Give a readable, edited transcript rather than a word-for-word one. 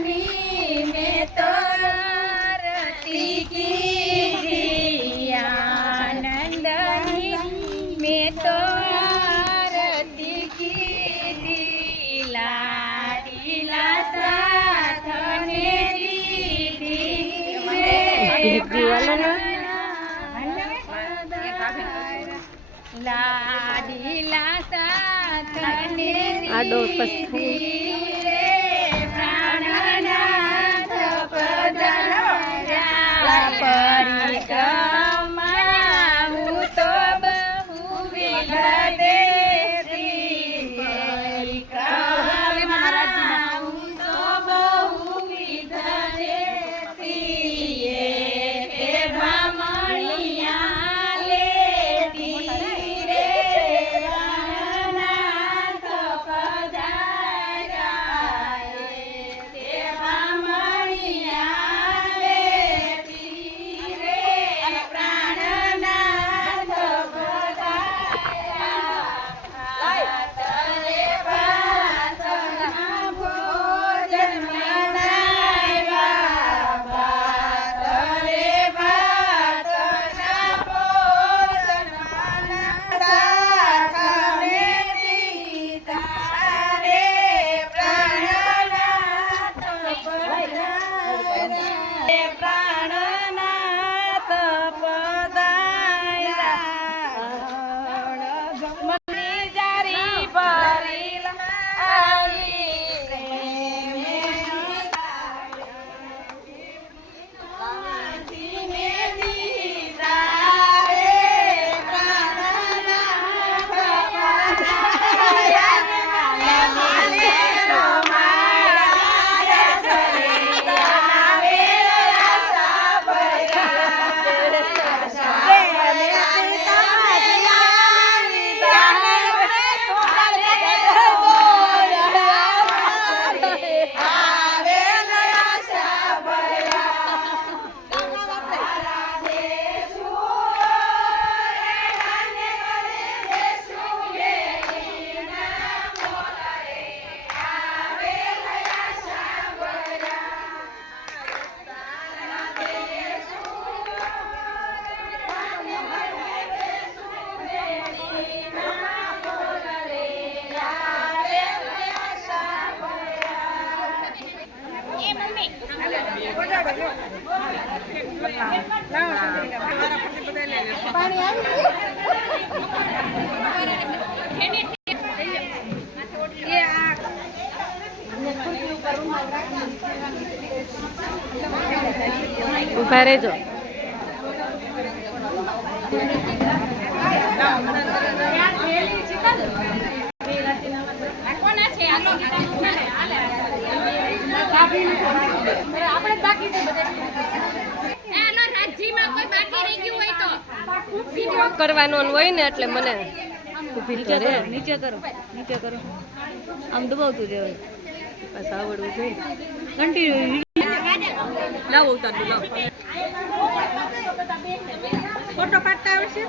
में तो आरती की आनंदनी में तो आरती की लाडीला साथ ने लाडीला साथ ने प्राणनाथ पधारा परिक्रमा હું તો બહુવિધ દેવી પરિક્રમા હું તો બહુવિધ દેવી તે બ્રાહ્મણિયા લેતી રે પ્રાણનાથ પધારા તે બ્રાહ્મણિયા લેતી રે પ્રાણનાથ ઉભા રહેજો. કરવાનું હોય ને એટલે મને નીચે કરો આમ દબાવતું રહેવું પાછું આવડવું જોઈએ. કન્ટિન્યુ લાવો ઉતારતું લાવો ફોટો પાડતા આવશે.